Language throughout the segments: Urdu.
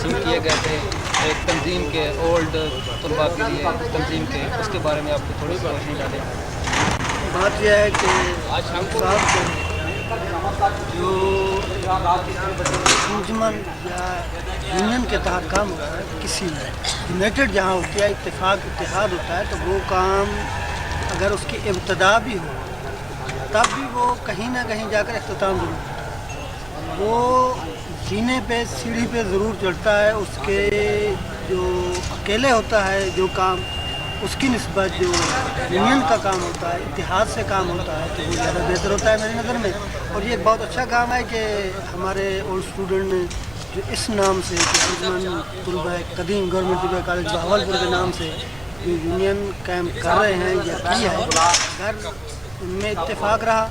تقسیم کیے گئے تھے ایک تنظیم کے اولڈ طلباء کے لیے تنظیم کے، اس کے بارے میں آپ کو تھوڑی سی روشنی ڈالیں۔ بات یہ ہے کہ صاحب جو انجمن یا یونین کے تحت کام ہوتا ہے، کسی یونائٹڈ جہاں ہوتی ہے، اتحاد ہوتا ہے، تو وہ کام اگر اس کی ابتدا بھی ہو تب بھی وہ کہیں نہ کہیں جا کر اختتام ضرور ہوتا ہے۔ وہ جینے پہ سیڑھی پہ ضرور چڑھتا ہے، اس کے جو اکیلے ہوتا ہے جو کام، اس کی نسبت جو یونین کا کام ہوتا ہے، اتحاد سے کام ہوتا ہے، تو وہ زیادہ بہتر ہوتا ہے میری نظر میں۔ اور یہ ایک بہت اچھا کام ہے کہ ہمارے اولڈ اسٹوڈنٹ نے جو اس نام سے انجمن طلباء قدیم گورنمنٹ طبیہ کالج بہاولپور کے نام سے جو یونین کیمپ کر رہے ہیں یا کی ہے، اگر ان میں اتفاق رہا،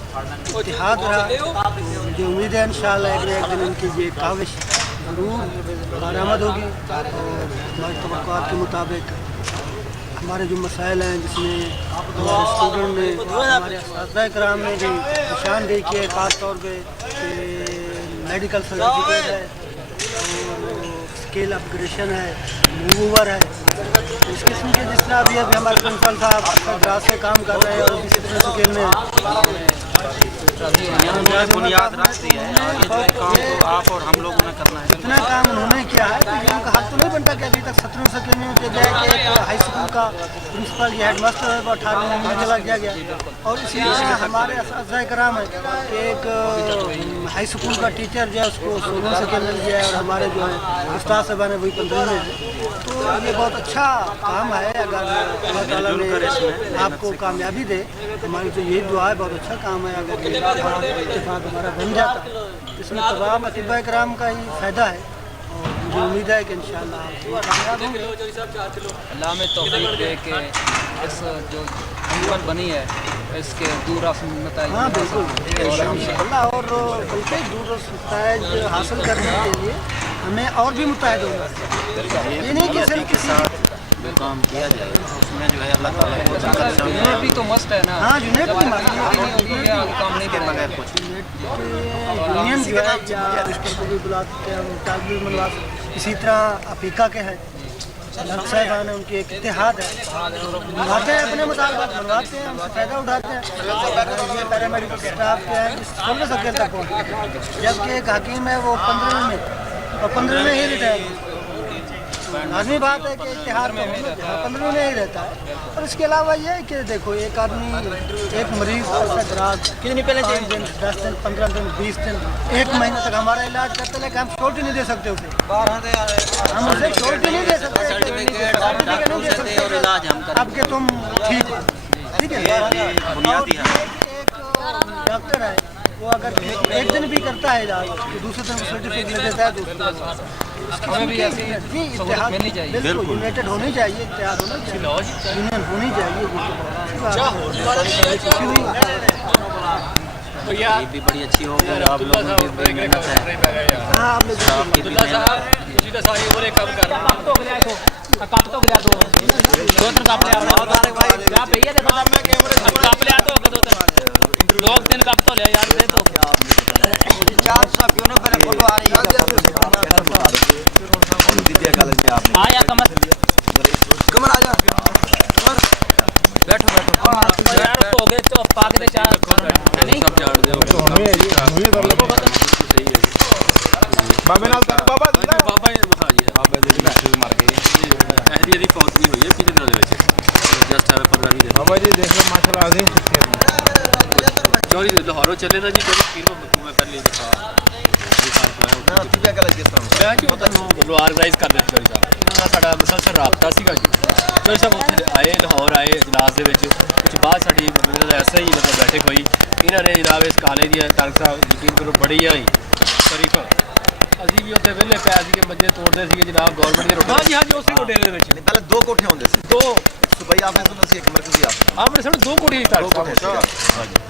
اتحاد رہا، جو امید ہے انشاءاللہ ایک نہ ایک دن ان کی یہ کاوش ضرور کارآمد ہوگی، اور ہماری توقعات کے مطابق ہمارے جو مسائل ہیں جس میں ہمارے اسٹوڈنٹ نے، ہمارے اساتذہ کرام نے بھی نشاندہی کی ہے، خاص طور پہ کہ میڈیکل سرٹیفکیٹ ہے اور اسکل اپگریشن ہے، موور ہے، اس قسم کے جس طرح ابھی ہمارے پرنسپل صاحب گراس سے کام کر رہے ہیں اور اسی طرح اسکل میں بنیاد رکھتی ہے۔ کام تو آپ اور ہم لوگوں نے کرنا ہے، اتنا کام انہوں نے کیا ہے، تو یہ ان کا حق تو نہیں بنتا کہ ابھی تک 17 سکیموں کے جائے کہ ایک ہائی اسکول کا پرنسپل یا ہیڈ ماسٹر ہے وہ 18 میں چلا دیا گیا، اور اسی طرح ہمارے اساتذہ کرام ہے کہ ایک ہائی اسکول کا ٹیچر جو ہے اس کو 16 سکیم مل گیا ہے، اور ہمارے جو ہے استاد صاحبان ہیں وہی 15 میں ہے۔ تو یہ بہت اچھا کام ہے، اگر اللہ تعالیٰ نے آپ کو کامیابی دے، ہماری تو یہی دعا ہے، بہت اچھا کام ہے۔ اگر یہ اتفاق ہمارا بن جاتا ہے اس میں تمام اطباء کرام کا ہی فائدہ ہے، اور مجھے امید ہے کہ انشاءاللہ آپ کامیاب ہوں گے۔ اللہ میں توفیق دے کہ اس جو انجمن بنی ہے اس کے دور رسم نتائج، ہاں بالکل انشاءاللہ، اور بلکہ دور نتائج حاصل کرنے کے لیے ہمیں اور بھی متحد ہونا ہے، یہ نہیں کہ صرف کسی جو کام کیا جائے اس میں جو ہے اللہ تعالیٰ کو یونٹ بھی تو مست ہے نا۔ ہاں یونٹ بھی کام نہیں کے بغیر کچھ یونین جو ہے یا رشتوں کو بھی بلاتے ہیں ہم تعلیم منواس، اسی طرح افریقہ کے ہیں لڑک صاحبان ہیں، ان کی ایک اتحاد ہے، منواتے ہیں اپنے مطالبات منواتے ہیں، ہم سے فائدہ اٹھاتے ہیں۔ یہ پیرامیڈیکل اسٹاف کے ہیں 16 سکیل تک پہنچتے، جبکہ ایک حکیم ہے وہ 15 میں اور 15 میں ہی ریٹائر ہوتا ہے۔ لازمی بات ہے کہ اتحاد میں 15 میں ہی رہتا ہے۔ اور اس کے علاوہ یہ ہے کہ دیکھو ایک آدمی ایک مریض دراز کتنی پہلے 5 دن 10 دن 15 دن 20 دن 1 مہینہ تک ہمارا علاج کرتے ہیں، لیکن ہم چھوٹی نہیں دے سکتے اسے، ہم اسے چھوٹی نہیں دے سکتے اور علاج ہم کریں۔ اب کہ تم ٹھیک ہو، ٹھیک ہے۔ بنیادی ہے۔ ایک ڈاکٹر ہے وہ اگر ایک دن بھی کرتا ہے علاج تو دوسرے دن سرٹیفکیٹ لے دیتا ہے، دوسرے ہمیں بھی ایسی سہولت ملنی چاہیے۔ بالکل یونائٹڈ ہونی چاہیے، اتحاد ہونا چاہیے، یونین ہونی چاہیے۔ یہ بھی بڑی اچھی ہو گئی، آپ لوگوں کی بڑی محنت ہے، ہاں آپ نے آپ کی بھی محنت لاہوروں چلے نا جی آرگنائز کر دیں چوری صاحب، ساڈا مسلسل رابطہ سیگا جی۔ چوری صاحب اتنے آئے لاہور آئے اجلاس دے وچ، کچھ بعد ساڈی ایسا ہی مطلب بیٹھک ہوئی، انہوں نے جناب اس کالج دی طارق صاحب یقین کرو بڑی آئی شریف، اسی بھی اتنے ویلے پے سی مجھے توڑتے سی جناب گورنمنٹ کے روڈ۔ ہاں جی ہاں جی اسی روڈے کے پہلے 2 کوٹھے ہوندے سی، 2 صوبائی آفس ہوندا سی، ایک مرکزی آفس۔ آپ نے سمجھ 2 کوٹھی ہاں جی،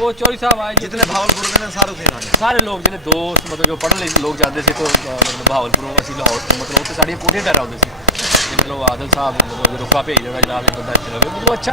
وہ چوری صاحب آئے جتنے بھاولپور میں نے سارے تھے، سارے لوگ جنہیں دوست مطلب جو پڑھنے لوگ جاتے سے تو مطلب بہاولپوروں اسی لاہور مطلب اتنے ساری کوٹھیاں ٹھہرا ہوتے سی، مطلب عادل صاحب مطلب رکا بھیج دینا جناب ایک بندہ اتنے لگے مطلب اچھا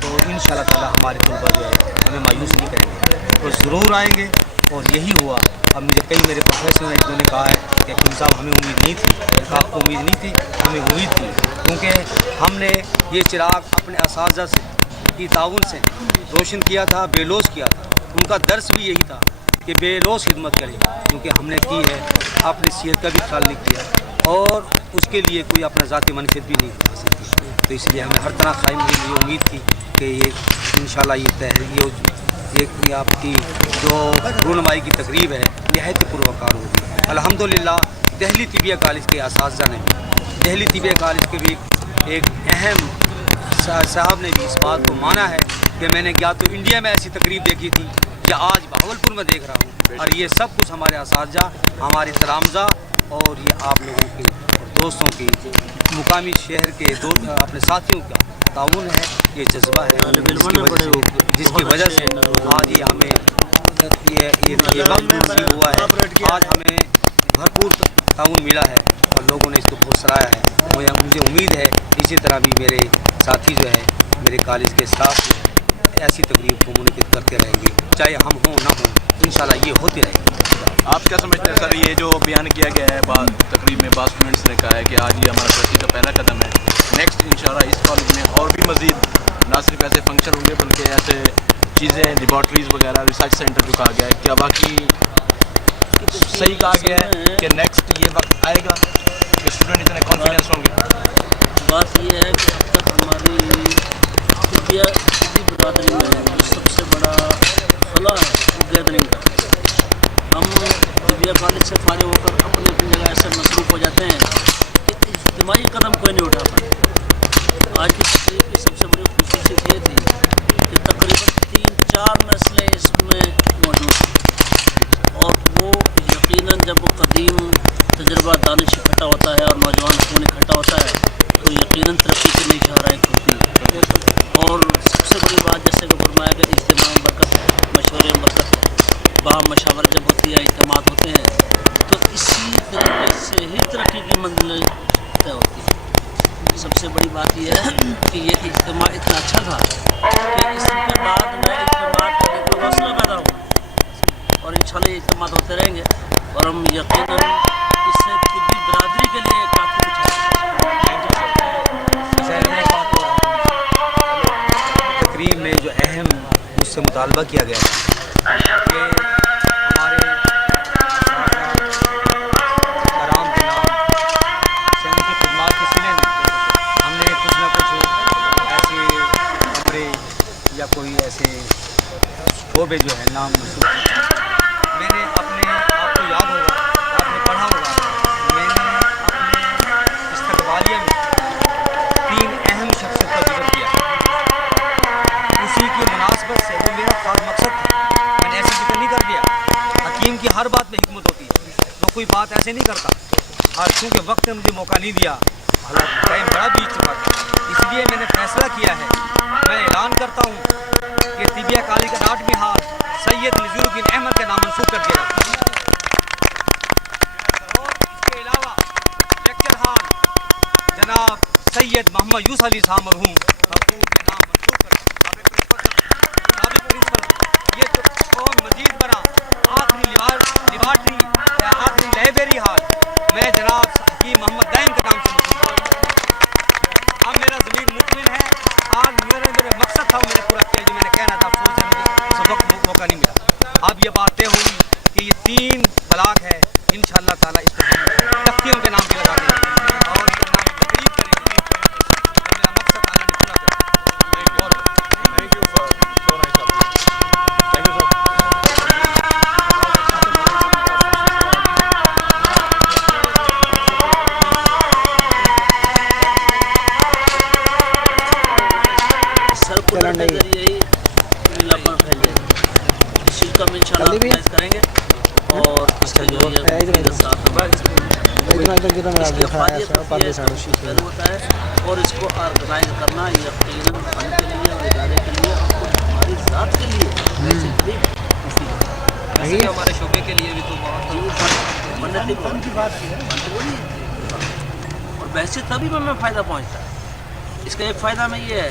تو انشاءاللہ تعالی ہمارے طلباء جو ہے ہمیں مایوس نہیں کریں گے، تو ضرور آئیں گے. اور یہی ہوا. اب مجھے کئی میرے پروفیسر نے کہا ہے کہ حکیم صاحب ہمیں امید نہیں تھی، آپ کو امید نہیں تھی، ہمیں امید تھی، کیونکہ ہم نے یہ چراغ اپنے اساتذہ سے کی تعاون سے روشن کیا تھا، بے لوث کیا تھا. ان کا درس بھی یہی تھا کہ بے لوث خدمت کریں، کیونکہ ہم نے کی ہے، اپنی صحت کا بھی خیال نہیں کیا اور اس کے لیے کوئی اپنا ذاتی منفعت بھی نہیں حاصل کی. تو اس لیے ہمیں ہر طرح قائم کے لیے امید تھی کہ یہ انشاءاللہ یہ آپ کی جو رونمائی کی تقریب ہے نہایت پروقار ہوگی. الحمدللہ دہلی طبیہ کالج کے اساتذہ نے، دہلی طبیہ کالج کے بھی ایک اہم صاحب نے بھی اس بات کو مانا ہے کہ میں نے کیا تو انڈیا میں ایسی تقریب دیکھی تھی کہ آج بہاولپور میں دیکھ رہا ہوں. اور یہ سب کچھ ہمارے اساتذہ، ہمارے تلامذہ اور یہ آپ لوگوں کے اور دوستوں کی، مقامی شہر کے اپنے ساتھیوں کا تعاون ہے، یہ جذبہ ہے جس کی وجہ سے آج یہ ہمیں یہ وقت نصیب ہوا ہے. آج ہمیں بھرپور تعاون ملا ہے اور لوگوں نے اس کو بہت سراہا ہے. مجھے امید ہے اسی طرح بھی میرے ساتھی جو ہے، میرے کالج کے اسٹاف جو ہے، ایسی تقریب کو منعقد کرتے رہیں گے، چاہے ہم ہوں نہ ہوں، انشاءاللہ یہ ہوتی رہے گی. آپ کیا سمجھتے ہیں سر، یہ جو بیان کیا گیا ہے تقریب میں بعض اسٹوڈنٹس نے کہا ہے کہ آج یہ ہمارا ترقی کا پہلا قدم ہے، نیکسٹ انشاءاللہ اس کالج میں اور بھی مزید نہ صرف ایسے فنکشن ہوں گے بلکہ ایسے چیزیں، لیبارٹریز وغیرہ، ریسرچ سینٹر جو کہا گیا ہے، کیا باقی صحیح کہا گیا ہے کہ نیکسٹ یہ وقت آئے گا کہ اسٹوڈنٹ اتنے کانفیڈنس ہوں گے؟ بات یہ ہے کہ اب تک ہماری طبی برادری میں جو سب سے بڑا خلا ہے وہ گیدرنگ کا. ہم طبیہ کالج سے فارغ ہو کر اپنی اپنی جگہ ایسے مصروف ہو جاتے ہیں کہ اجتماعی قدم کوئی نہیں اٹھا پائے. آج کی تقریب کی سب سے بڑی خصوصیت یہ تھی کہ تقریباً 3-4 نسلیں اس میں موجود ہیں، اور وہ یقیناً جب وہ قدیم تجربہ دانش اکٹھا ہوتا ہے اور نوجوان خون اکٹھا ہوتا ہے تو یقیناً ترقی کی نئی شاہراہیں کھلتی ہیں. اور سب سے بڑی بات جیسے کہ فرمایا کہ اجتماع میں برکت ہے، مشورے میں برکت ہے، باہم مشاورت جب ہوتی ہے، اعتماد ہوتے ہیں، تو اسی طریقے سے ہی ترقی کی منزلیں طے ہوتی ہیں. سب سے بڑی بات یہ ہے کہ یہ اجتماع اتنا اچھا تھا کہ اس کے بعد میں اجتماع کرنے کا حوصلہ پیدا ہوا، اور انشاءاللہ یہ اجتماع ہوتے رہیں گے اور ہم یقیناً اس سے طبی برادری کے لیے کافی کچھ تقریب میں جو اہم مجھ سے مطالبہ کیا گیا ہے کہ ہمارے کرام کے نام سے ان کی خدمات کے سلسلے میں ہم نے کچھ نہ کچھ ایسے کمرے یا کوئی ایسے شعبے جو ہے نام منسوخ کیے. میں نے اپنے آپ کو یاد ہوگا، آپ نے پڑھا ہوگا، میں نے اپنے استقبالیہ میں 3 اہم شخصیت کا ذکر کیا. اسی کی مناسبت سے وہ میرا خاص مقصد تھا، میں نے ایسے ذکر نہیں کر دیا. حکیم کی ہر بات میں حکمت ہوتی ہے، وہ کوئی بات ایسے نہیں کرتا. اور چونکہ وقت نے مجھے موقع نہیں دیا، حالانکہ ٹائم بڑا بیت چکا تھا، اس لیے میں نے فیصلہ کیا ہے، میں اعلان کرتا ہوں کہ طبیہ کالج کا 8ویں ہال سید نذیر الدین احمد کے نام منسوخ کر دیا جاتا ہے. اور اس کے علاوہ لیکچر ہال جناب سید محمد یوسف علی صاحب مرحوم مقبول کے نام منسوخ کر سابق پرنسپل. یہ جو اور مزید بنا آخری لیبارٹری یا آخری لائبریری ہال میں جناب حکیم محمد دائم کے نام سے منسوخ کر دیا. اب میرا ضمیر مطمئن ہے. آج میرا مقصد تھا وہ میں نے پورا کیا جو میں نے کہنا تھا، افسوس ہے مجھے اس وقت موقع نہیں ملا. اب یہ بات طے ہوئی کہ یہ 3 طلاق ہے، انشاءاللہ تعالیٰ اس کو ہم تختیوں کے نام پہ لگا دیں گے اور اس کے نام کی تقریب کریں گے. میرا مقصد اللہ نے پورا کر. Thank you for so nice of you. Thank you sir. سر کو کے ذریعے ہی لمبا پھیل جائے گا. اسی کا ہم انشاءاللہ آرگنائز کریں گے اور اس کا جو یہ ساتھ اس کی افادیت ہوتا ہے اور اس کو آرگنائز کرنا یقیناً فن کے لیے اور ادارے کے لیے اور ہماری ذات کے لیے ویسے کہ ہمارے شعبے کے لیے بھی تو بہت منت کی بات ہے. اور ویسے تبھی میں فائدہ پہنچتا ہے. اس کا ایک فائدہ میں یہ ہے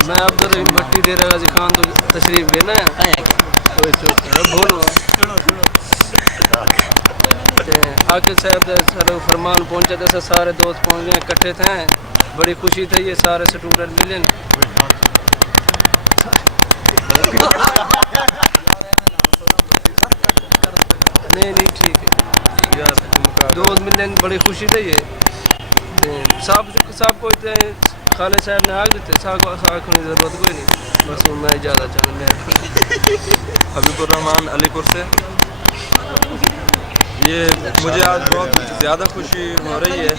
میں عبدالرحیم بھٹی ڈیرہ غازی خان تو تشریف لینا ہے بولو عاقل صاحب دے سر فرمان پہنچے تھے سارے دوست پہنچ گئے اکٹھے تھے بڑی خوشی تھی یہ سارے اسٹوڈنٹ ملے نہیں ٹھیک ہے یار دوست ملنے بڑی خوشی تھی یہ صاحب کو خالد صاحب نے آگ دیتے صاحب کو آخر ضرورت کوئی نہیں بس میں اجازت چاہوں حبیب الرحمان علی پور سے یہ مجھے آج بہت زیادہ خوشی ہو رہی ہے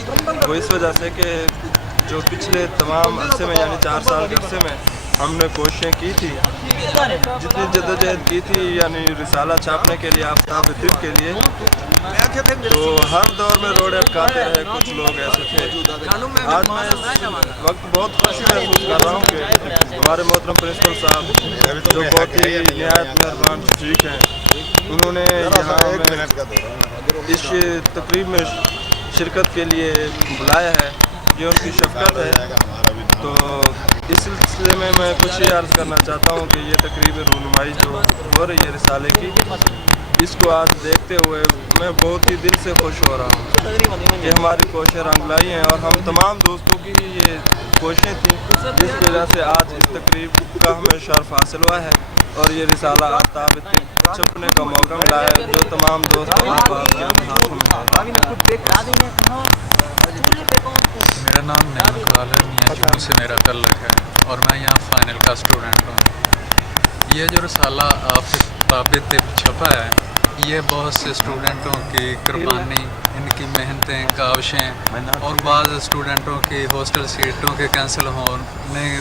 وہ اس وجہ سے کہ جو پچھلے تمام عرصے میں یعنی 4 سال کے عرصے میں ہم نے کوششیں کی تھی جتنی جدوجہد کی تھی یعنی رسالہ چھاپنے کے لیے آفتاب طب کے لیے تو ہر دور میں روڈ اٹکاتے رہے کچھ لوگ ایسے تھے آج میں اس وقت بہت خوشی محسوس کر رہا ہوں کہ ہمارے محترم پرنسپل صاحب جو بہت ہی نہایت مہربان شفیق ہیں انہوں نے یہاں اس تقریب میں شرکت کے لیے بلایا ہے یہ ان کی شفقت ہے تو اس سلسلے میں کچھ یہ عرض کرنا چاہتا ہوں کہ یہ تقریب رونمائی جو ہو رہی ہے رسالے کی اس کو آج دیکھتے ہوئے میں بہت ہی دل سے خوش ہو رہا ہوں کہ ہماری کوششیں رنگ لائی ہیں اور ہم تمام دوستوں کی ہی یہ کوششیں تھیں جس کی وجہ سے آج اس تقریب کا ہمیں شرف حاصل ہوا ہے اور یہ رسالہ آفتاب طب چھپنے کا موقع ملا ہے جو تمام دوست ہاتھوں میں میرا نام نعیم اقبال ہے میاں جون سے میرا تعلق ہے اور میں یہاں فائنل کا اسٹوڈنٹ ہوں یہ جو رسالہ آفتاب طب چھپا ہے یہ بہت سے اسٹوڈنٹوں کی قربانی ان کی محنتیں کاوشیں اور بعض اسٹوڈنٹوں کی ہاسٹل سیٹوں کے کینسل ہونے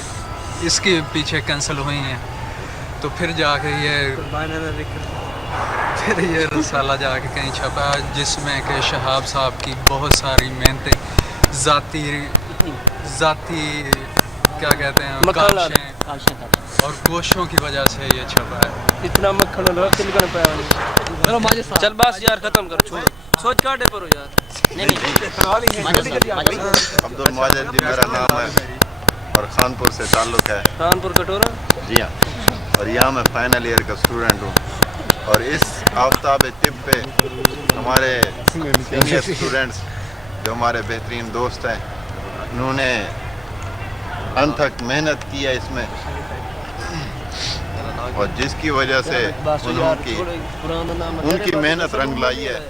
اس کے پیچھے کینسل ہوئی ہیں تو پھر جا کے یہ رسالہ جا کے کہیں چھپا جس میں کہ شہاب صاحب کی بہت ساری محنتیں ذاتی کیا کہتے ہیں کاوشیں اور کوششوں کی وجہ سے یہ چھپا ہے اتنا مکھن لگا پایا چل بس یار ختم کر چھوڑ سوچ کاٹے پر ہو یار عبد الماجد جی میرا نام ہے اور خانپور سے تعلق ہے خانپور کٹورا جی ہاں اور یہاں میں فائنل ایئر کا اسٹوڈنٹ ہوں اور اس آفتاب طب پہ ہمارے سینئر اسٹوڈنٹس جو ہمارے بہترین دوست ہیں انہوں نے انتھک محنت کی ہے اس میں اور جس کی وجہ سے ان کی محنت رنگ لائی ہے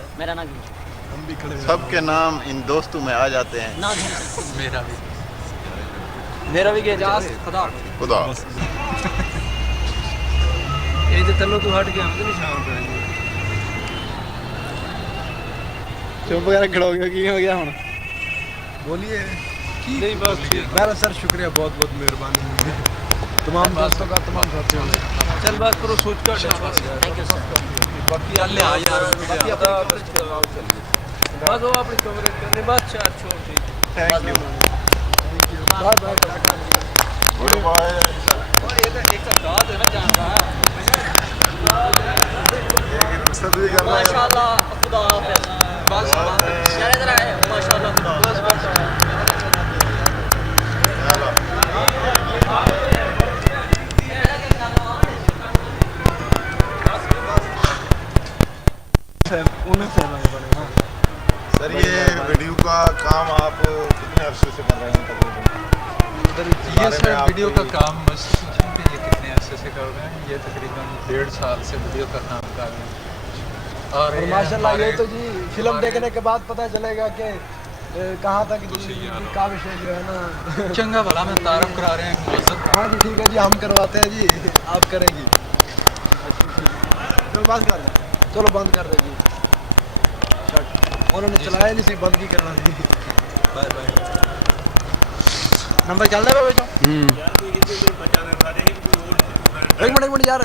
سب کے نام ان دوستوں میں آ جاتے ہیں میرا بھی خدا یہ تلو تو ہٹ گیا نہیں شام پہ چپ وغیرہ کھڑا ہو گیا کی ہو گیا ہوں بولیے نہیں بس میرا سر شکریہ بہت بہت مہربانی تمام دوستوں کا تمام ساتھیوں کا چل بات کرو سوچ کر باقی بس وہ اپنی کوریج کرنے بات چار چھوڑ ٹھیک تھینک یو گڈ بائے ماشاءاللہ خدا حافظ سر یہ ویڈیو کا کام آپ کتنے عرصے سے کر رہے ہیں تقریباً یہ سر ویڈیو کا کام یہ کتنے عرصے سے کر رہے ہیں یہ تقریباً 1.5 سال سے ویڈیو کا کام کر رہے ہیں اور ماشاءاللہ یہ تو جی فلم دیکھنے کے بعد پتہ چلے گا کہ کہاں تک کاوش جو ہے نا چنگا بھلا میں تعارف کرا رہے ہیں ہاں جی ٹھیک ہے جی ہم کرواتے ہیں جی آپ کریں گی چلو بند کر دیں چلو بند کر دیں جی انہوں نے چلایا نہیں سی بند کی کرنا تھی بائے بائے نمبر چل رہا ہے ایک منٹ یار